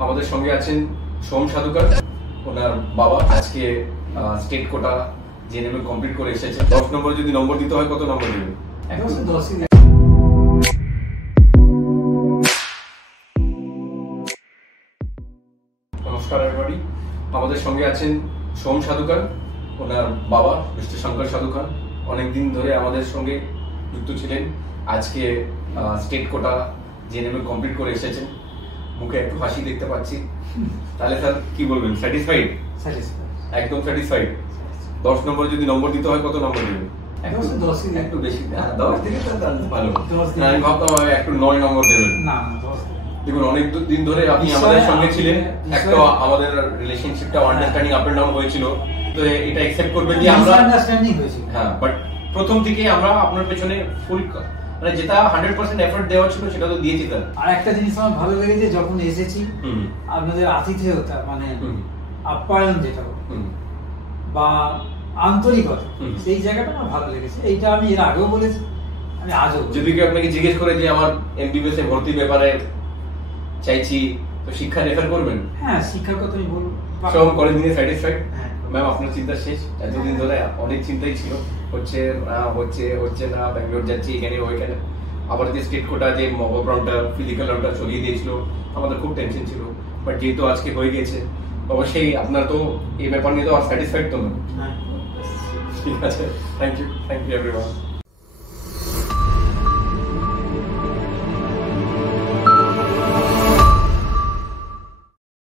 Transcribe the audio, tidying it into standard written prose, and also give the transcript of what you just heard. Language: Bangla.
আমাদের সঙ্গে আছেন সোম সাধুকার। ওনার বাবা আজকে স্টেট কোটা জেএনএম কমপ্লিট করে এসেছেন। 10 নম্বরে যদি নম্বর দিতে হয় কত নম্বর দেবেন? নমস্কার এভরিবডি, আমাদের সঙ্গে আছেন সোম সাধুকার। ওনার বাবা মিস্টার শঙ্কর সাধুকার অনেকদিন ধরে আমাদের সঙ্গে যুক্ত ছিলেন। আজকে স্টেট কোটা জেএনএম কমপ্লিট করে এসেছেন। মুখে একটু হাসি দেখতে পাচ্ছি। তাহলে স্যার কি বলবেন? স্যাটিসফাইড? একদম স্যাটিসফাইড। 10 নম্বরে যদি নম্বর দিতে হয় কত নম্বর দেবেন? একটু বেশি, 10 থেকে ভালো। আমি ভাবতাম একটু 9 নম্বর দেবেন। দেখুন, অনেক দিন ধরে আপনি আমাদের সঙ্গে ছিলেন, একটা আমাদের রিলেশনশিপটা আন্ডারস্ট্যান্ডিং আপ এন্ড ডাউন হয়েছিল, তো এটা অ্যাকসেপ্ট করবেন যে আমরা আন্ডারস্ট্যান্ডিং হয়েছিল। হ্যাঁ, বাট প্রথম থেকে আমরা আপনার পেছনে ফুল মানে যেটা 100% এফর্ট দেওয়া ছিল সেটা তো দিয়েছি। তার আর একটা জিনিস আমার ভালো লেগেছে, যখন এসেছি আপনাদের আতিথেয়তা, মানে আপ্যায়ন যেটা বা আন্তরিকতা, সেই জায়গাটা আমার ভালো লেগেছে। এইটা আমি এর আগেও বলেছি, আমি আজও। যদি কেউ আপনাকে জিজ্ঞেস করে যে আমার এমবিবিএস এ ভর্তি ব্যাপারে চাইছি, তো শিক্ষা রেফার করবেন? হ্যাঁ, শিক্ষার কথা আমি বলবো। সব কলেজ নিয়ে স্যাটিসফাইড? ম্যাম, আপনার চিন্তা শেষ? এতদিন ধরে অনেক চিন্তাই ছিল, হচ্ছে না, ব্যাঙ্গালোর যাচ্ছি, এখানে ওইখানে, আবার যে স্টেট কোটা যে মক রাউন্ডটা ফিজিক্যাল রাউন্ডটা চলিয়ে দিয়েছিল, আমাদের খুব টেনশন ছিল। বাট যেহেতু আজকে হয়ে গেছে, অবশ্যই আপনার তো এই ব্যাপার নিয়ে তো আর স্যাটিসফাইড তো না? ঠিক আছে, থ্যাংক ইউ এভরিওয়ান।